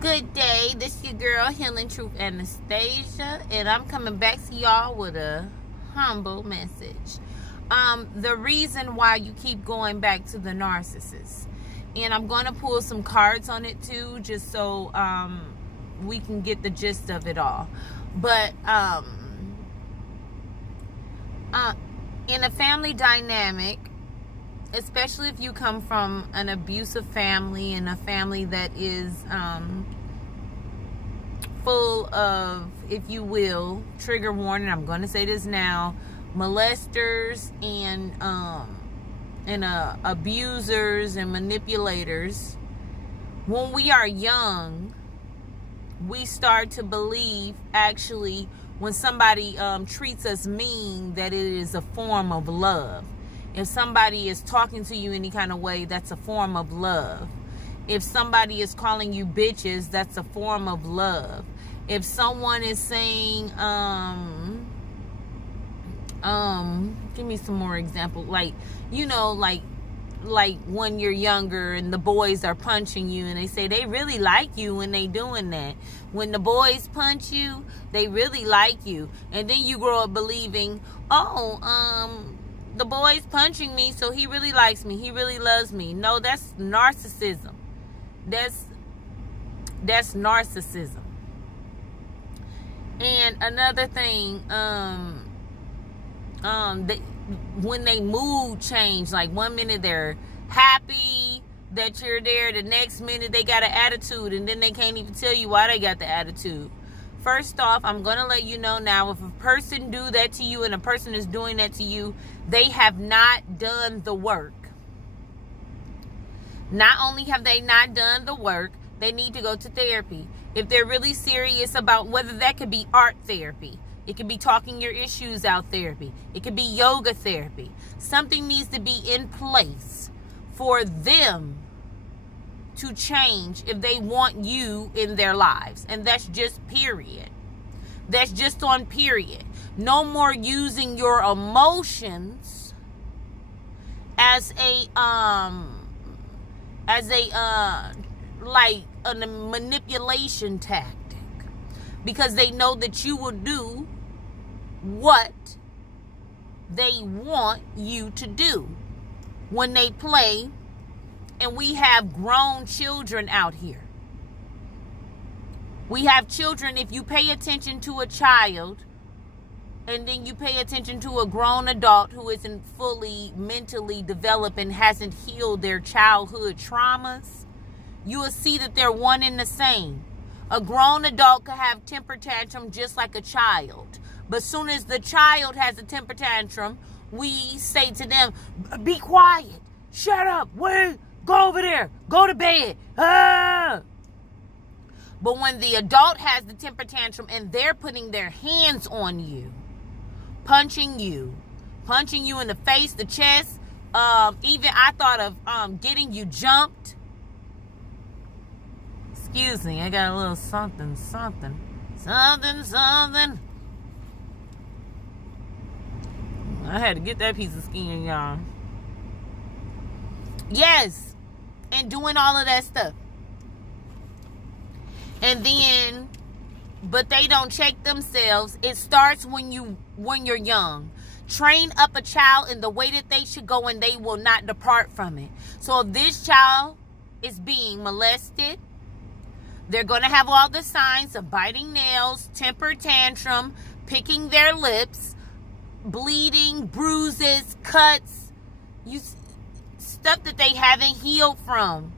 Good day, this is your girl Healing Truth Anastasia, and I'm coming back to y'all with a humble message. The reason why you keep going back to the narcissist, and I'm going to pull some cards on it too, just so we can get the gist of it all. But in a family dynamic, especially if you come from an abusive family and a family that is full of, if you will, trigger warning, I'm going to say this now, molesters and abusers and manipulators. When we are young, we start to believe, actually, when somebody treats us mean, that it is a form of love. If somebody is talking to you any kind of way, that's a form of love. If somebody is calling you bitches, that's a form of love. If someone is saying, give me some more example. Like, you know, like when you're younger and the boys are punching you and they say they really like you when they doing that. When the boys punch you, they really like you. And then you grow up believing, the boy's punching me, so he really likes me. He really loves me. No, that's narcissism. That's narcissism. And another thing, when they mood change, like one minute they're happy that you're there, the next minute they got an attitude, and then they can't even tell you why they got the attitude. First off, I'm going to let you know now, if a person do that to you and a person is doing that to you, they have not done the work. Not only have they not done the work, they need to go to therapy. If they're really serious about, whether that could be art therapy, it could be talking your issues out therapy, it could be yoga therapy. Something needs to be in place for them to change if they want you in their lives. And that's just period. That's just on period. No more using your emotions as a manipulation tactic, because they know that you will do what they want you to do when they play. And we have grown children out here. We have children. If you pay attention to a child and then you pay attention to a grown adult who isn't fully mentally developed and hasn't healed their childhood traumas, you will see that they're one and the same. A grown adult could have temper tantrum just like a child. But as soon as the child has a temper tantrum, we say to them, be quiet, shut up, wait. Go over there. Go to bed. Ah! But when the adult has the temper tantrum and they're putting their hands on you, punching you in the face, the chest, even I thought of getting you jumped. Excuse me, I got a little something. I had to get that piece of skin, y'all. Yes. And doing all of that stuff. And then, but they don't check themselves. It starts when you're young. Train up a child in the way that they should go, and they will not depart from it. So if this child is being molested, they're going to have all the signs of biting nails, temper tantrum, picking their lips, bleeding, bruises, cuts, stuff that they haven't healed from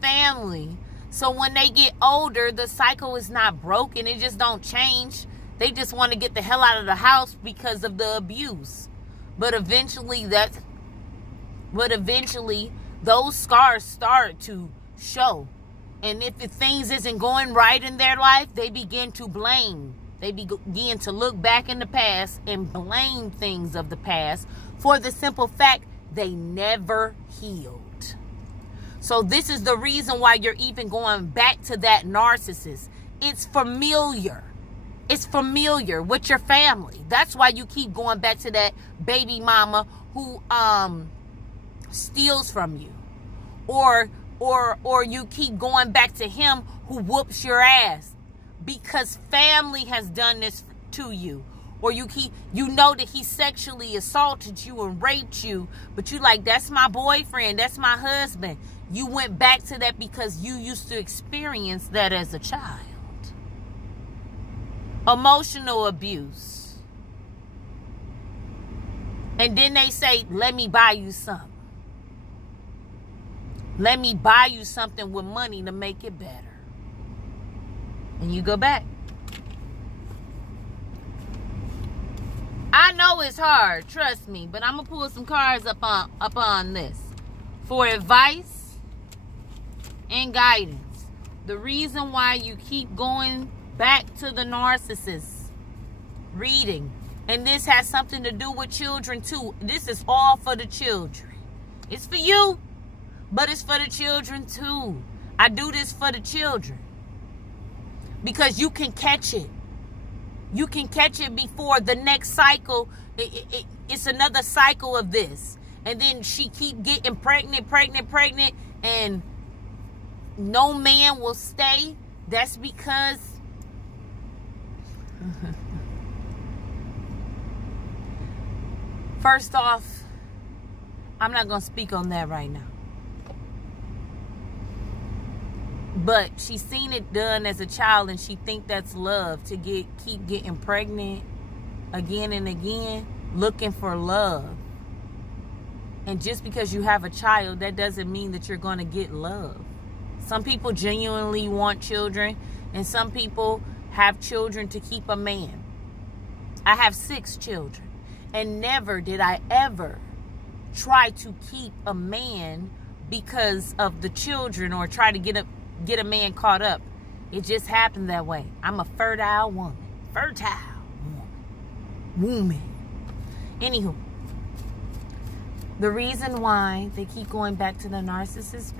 family. So when they get older, the cycle is not broken. It just don't change. They just want to get the hell out of the house because of the abuse. But eventually those scars start to show. And if things isn't going right in their life, they begin to blame. They begin to look back in the past and blame things of the past for the simple fact they never healed. So this is the reason why you're even going back to that narcissist. It's familiar. It's familiar with your family. That's why you keep going back to that baby mama who steals from you, or or you keep going back to him who whoops your ass because family has done this to you. Or you know that he sexually assaulted you and raped you, but you like, that's my boyfriend, that's my husband. You went back to that because you used to experience that as a child. Emotional abuse. And then they say, let me buy you something. Let me buy you something with money to make it better. And you go back. I know it's hard, trust me, but I'm going to pull some cards up on this for advice and guidance. The reason why you keep going back to the narcissist. Reading. And this has something to do with children too. This is all for the children. It's for you, but it's for the children too. I do this for the children because you can catch it. You can catch it before the next cycle. It's another cycle of this. And then she keep getting pregnant. And no man will stay. That's because first off, I'm not going to speak on that right now. But she's seen it done as a child, and she think that's love, to keep getting pregnant again and again, looking for love. And just because you have a child, that doesn't mean that you're going to get love. Some people genuinely want children, and some people have children to keep a man. I have 6 children, and never did I ever try to keep a man because of the children or try to get a man caught up. It just happened that way. I'm a fertile woman. Woman. Anywho, the reason why they keep going back to the narcissist,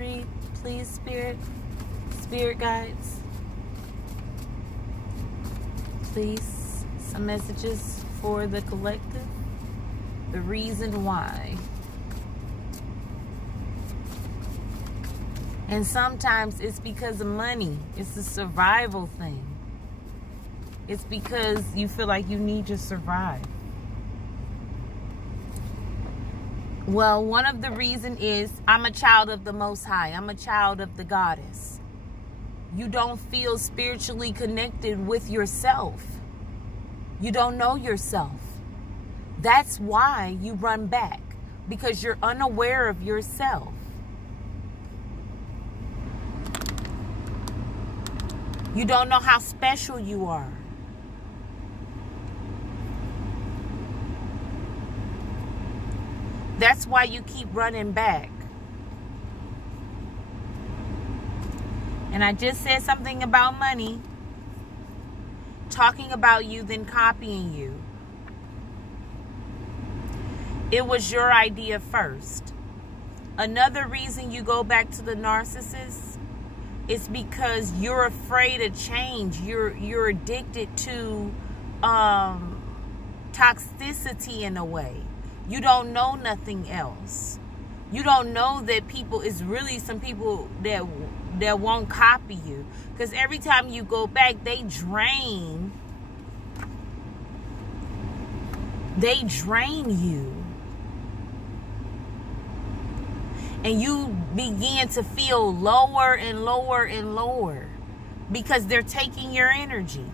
please, spirit guides, please, some messages for the collective. The reason why. And sometimes it's because of money. It's a survival thing. It's because you feel like you need to survive. Well, one of the reasons is I'm a child of the Most High. I'm a child of the Goddess. You don't feel spiritually connected with yourself. You don't know yourself. That's why you run back, because you're unaware of yourself. You don't know how special you are. That's why you keep running back. And I just said something about money. Talking about you, then copying you. It was your idea first. Another reason you go back to the narcissist is because you're afraid of change. You're addicted to toxicity in a way. You don't know nothing else. You don't know that people is really some people that won't copy you, because every time you go back, they drain you. And you begin to feel lower and lower and lower because they're taking your energy.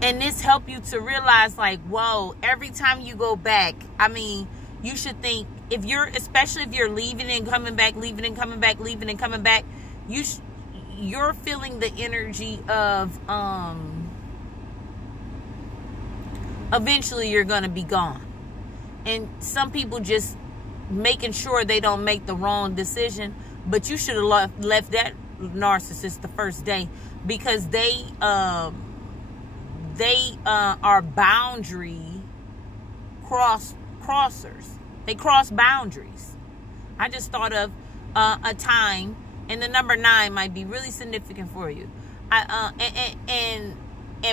And this helps you to realize, like, whoa, every time you go back, I mean, you should think, especially if you're leaving and coming back, leaving and coming back, leaving and coming back, you're feeling the energy of, eventually you're going to be gone. And some people just making sure they don't make the wrong decision, but you should have left that narcissist the first day, because they are boundary crossers. They cross boundaries. I just thought of a time, and the number 9 might be really significant for you. And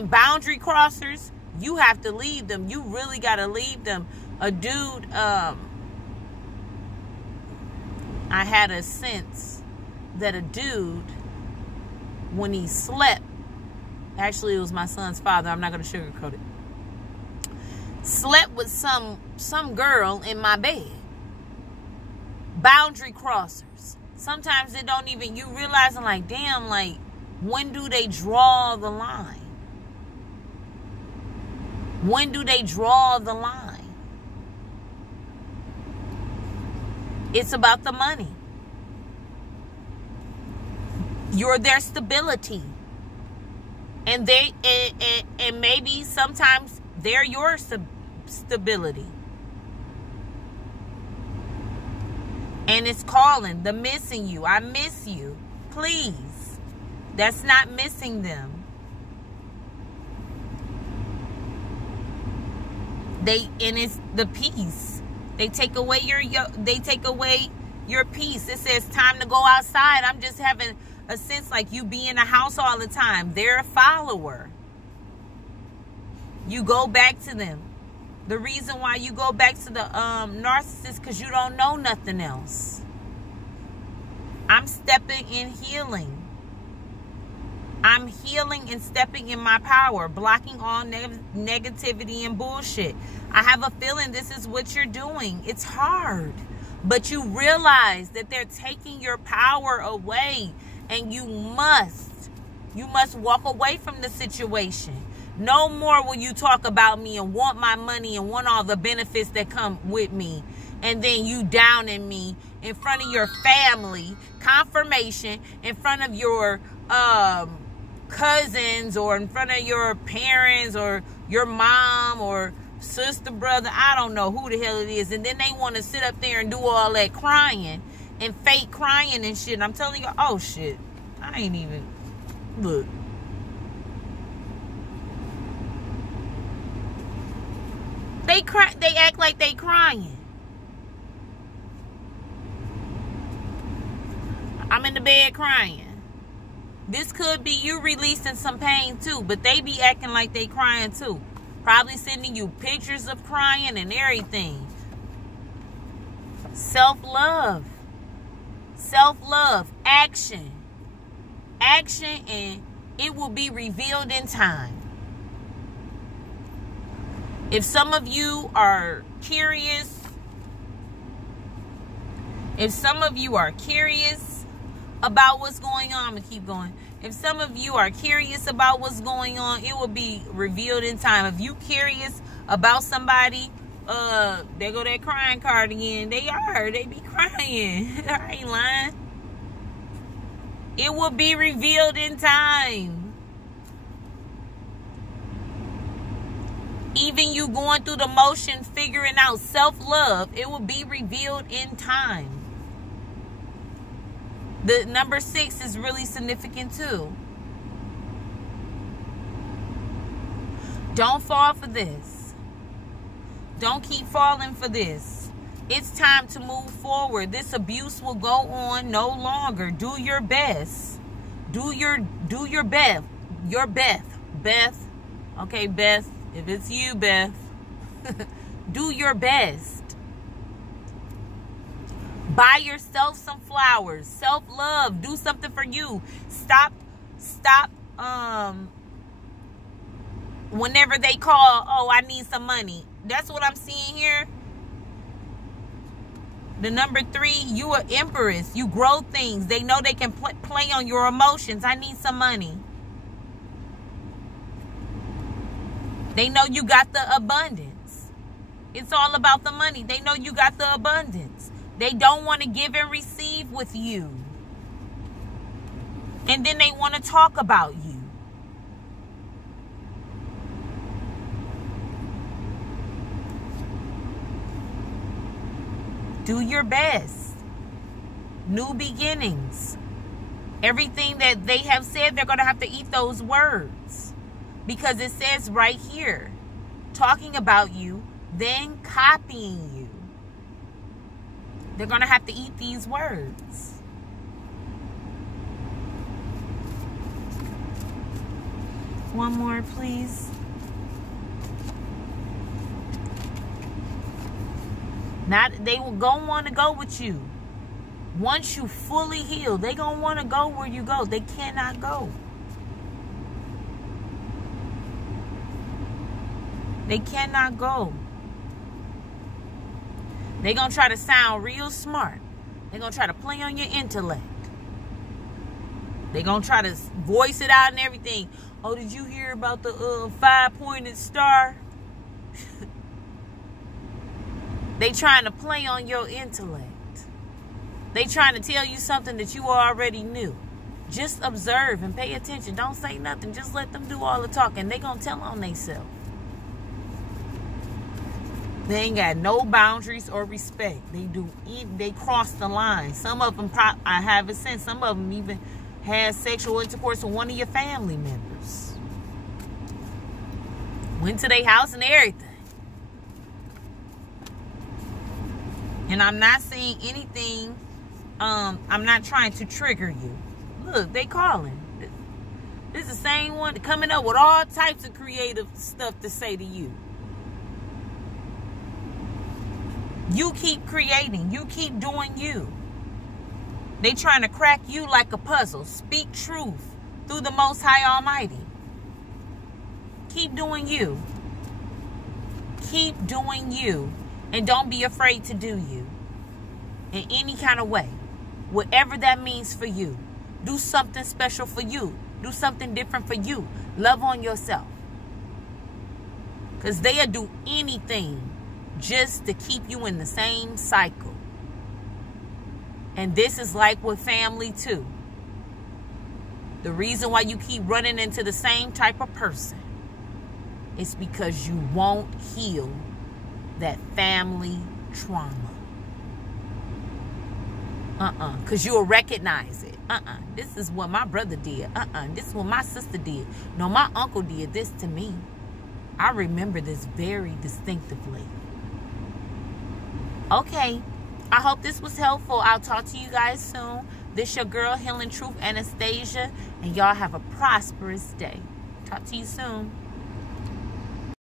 boundary crossers, you have to leave them. You really got to leave them. A dude, I had a sense that a dude, when he slept, actually it was my son's father, I'm not going to sugarcoat it, slept with some girl in my bed. Boundary crossers. Sometimes it don't even, you realizing like, damn, like, when do they draw the line? When do they draw the line? It's about the money. You're their stability. And and maybe sometimes they're your stability. And it's calling, the missing you. I miss you. Please. That's not missing them. And it's the peace. They take away your peace. It says time to go outside. I'm just having a sense like you be in the house all the time. They're a follower. You go back to them. The reason why you go back to the narcissist, because you don't know nothing else. I'm stepping in healing. I'm healing and stepping in my power, blocking all negativity and bullshit. I have a feeling this is what you're doing. It's hard, but you realize that they're taking your power away, and you must walk away from the situation. No more will you talk about me and want my money and want all the benefits that come with me, and then you downing me in front of your family, confirmation, in front of your cousins, or in front of your parents, or your mom, or sister, brother, I don't know who the hell it is, and then they want to sit up there and do all that crying and fake crying and shit. And I'm telling you, oh shit, I ain't even, look. They act like they crying. I'm in the bed crying. This could be you releasing some pain too, but they be acting like they crying too. Probably sending you pictures of crying and everything. Self-love. Self-love. Action. Action, and it will be revealed in time. If some of you are curious, about what's going on, I'm going to keep going. If some of you are curious about what's going on, it will be revealed in time. If you curious about somebody, there go that crying card again. They be crying. I ain't lying. It will be revealed in time. Even you going through the motion, figuring out self-love, it will be revealed in time. The number 6 is really significant too. Don't fall for this. Don't keep falling for this. It's time to move forward. This abuse will go on no longer. Do your best. Do your best. Your Beth. Beth. Okay, Beth. If it's you, Beth. Do your best. Buy yourself some flowers. Self-love. Do something for you. Stop. Whenever they call, oh, I need some money. That's what I'm seeing here. The number 3, you are empress. You grow things. They know they can play on your emotions. I need some money. They know you got the abundance. It's all about the money. They know you got the abundance. They don't want to give and receive with you. And then they want to talk about you. Do your best. New beginnings. Everything that they have said, they're going to have to eat those words. Because it says right here, talking about you, then copying you. They're going to have to eat these words. One more, please. They will want to go with you. Once you fully heal, they gonna want to go where you go. They cannot go. They cannot go. They gonna try to sound real smart. They gonna try to play on your intellect. They gonna try to voice it out and everything. Oh, did you hear about the 5-pointed star? They trying to play on your intellect. They trying to tell you something that you already knew. Just observe and pay attention. Don't say nothing. Just let them do all the talking. They gonna tell on themselves. They ain't got no boundaries or respect. They cross the line. Some of them, I haven't seen. Some of them even had sexual intercourse with one of your family members. Went to their house and everything. And I'm not saying anything. I'm not trying to trigger you. Look, they calling. This is the same one coming up with all types of creative stuff to say to you. You keep creating. You keep doing you. They trying to crack you like a puzzle. Speak truth through the Most High Almighty. Keep doing you. Keep doing you. And don't be afraid to do you. In any kind of way. Whatever that means for you. Do something special for you. Do something different for you. Love on yourself. Because they'll do anything just to keep you in the same cycle. And this is like with family too. The reason why you keep running into the same type of person is because you won't heal that family trauma. Because you'll recognize it. This is what my brother did. This is what my sister did. No, my uncle did this to me. I remember this very distinctively. Okay, I hope this was helpful. I'll talk to you guys soon. This your girl, Healing Truth Anastasia, and y'all have a prosperous day. Talk to you soon.